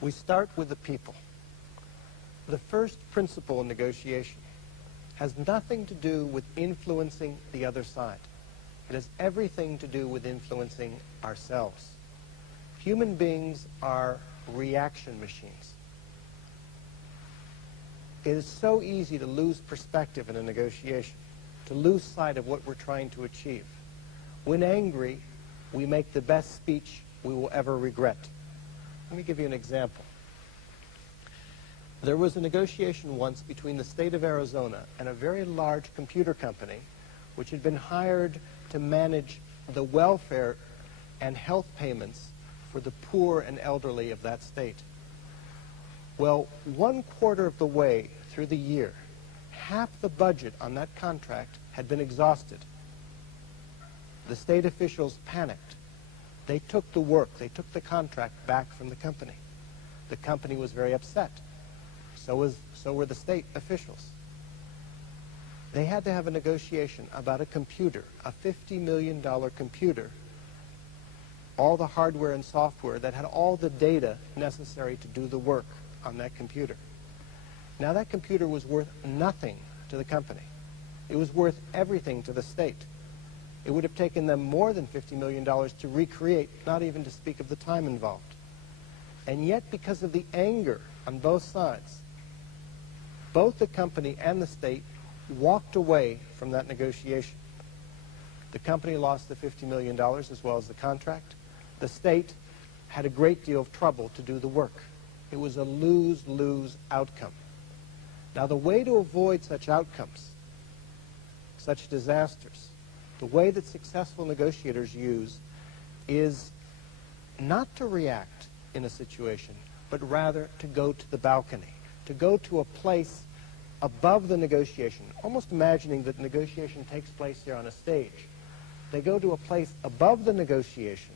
We start with the people. The first principle in negotiation has nothing to do with influencing the other side. It has everything to do with influencing ourselves. Human beings are reaction machines. It is so easy to lose perspective in a negotiation, to lose sight of what we're trying to achieve. When angry, we make the best speech we will ever regret. Let me give you an example. There was a negotiation once between the state of Arizona and a very large computer company which had been hired to manage the welfare and health payments for the poor and elderly of that state. Well, 1/4 of the way through the year, half the budget on that contract had been exhausted. The state officials panicked. They took the work, they took the contract back from the company. The company was very upset. So were the state officials. They had to have a negotiation about a computer, a $50 million computer, all the hardware and software that had all the data necessary to do the work on that computer. Now that computer was worth nothing to the company. It was worth everything to the state. It would have taken them more than $50 million to recreate, not even to speak of the time involved. And yet, because of the anger on both sides, both the company and the state walked away from that negotiation. The company lost the $50 million as well as the contract. The state had a great deal of trouble to do the work. It was a lose-lose outcome. Now, the way to avoid such outcomes, such disasters, the way that successful negotiators use is not to react in a situation, but rather to go to the balcony, to go to a place above the negotiation, almost imagining that negotiation takes place here on a stage. They go to a place above the negotiation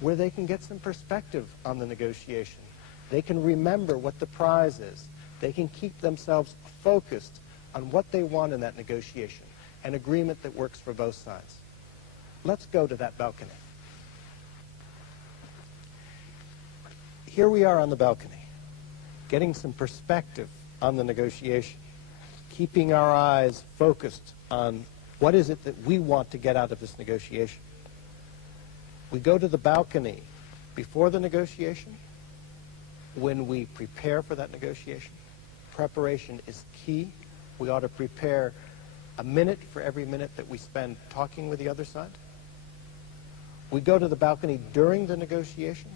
where they can get some perspective on the negotiation. They can remember what the prize is. They can keep themselves focused on what they want in that negotiation, an agreement that works for both sides. Let's go to that balcony. Here we are on the balcony, getting some perspective on the negotiation, keeping our eyes focused on what is it that we want to get out of this negotiation. We go to the balcony before the negotiation, when we prepare for that negotiation. Preparation is key. We ought to prepare a minute for every minute that we spend talking with the other side. We go to the balcony during the negotiation,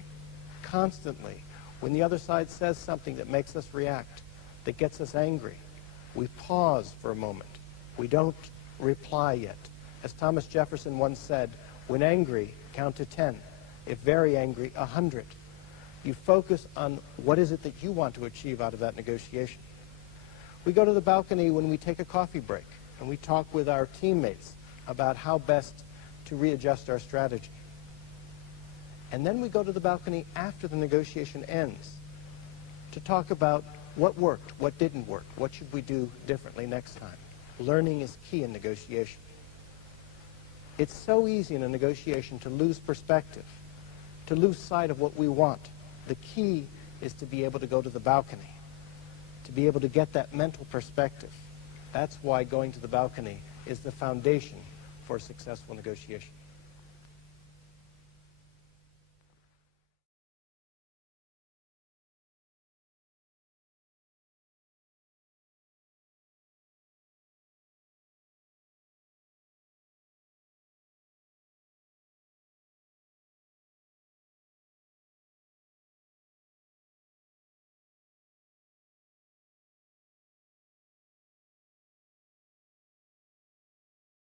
constantly. When the other side says something that makes us react, that gets us angry, we pause for a moment. We don't reply yet. As Thomas Jefferson once said, when angry, count to 10. If very angry, 100. You focus on what is it that you want to achieve out of that negotiation. We go to the balcony when we take a coffee break, and we talk with our teammates about how best to readjust our strategy. And then we go to the balcony after the negotiation ends to talk about what worked, what didn't work, what should we do differently next time. Learning is key in negotiation. It's so easy in a negotiation to lose perspective, to lose sight of what we want. The key is to be able to go to the balcony, to be able to get that mental perspective. That's why going to the balcony is the foundation for a successful negotiation.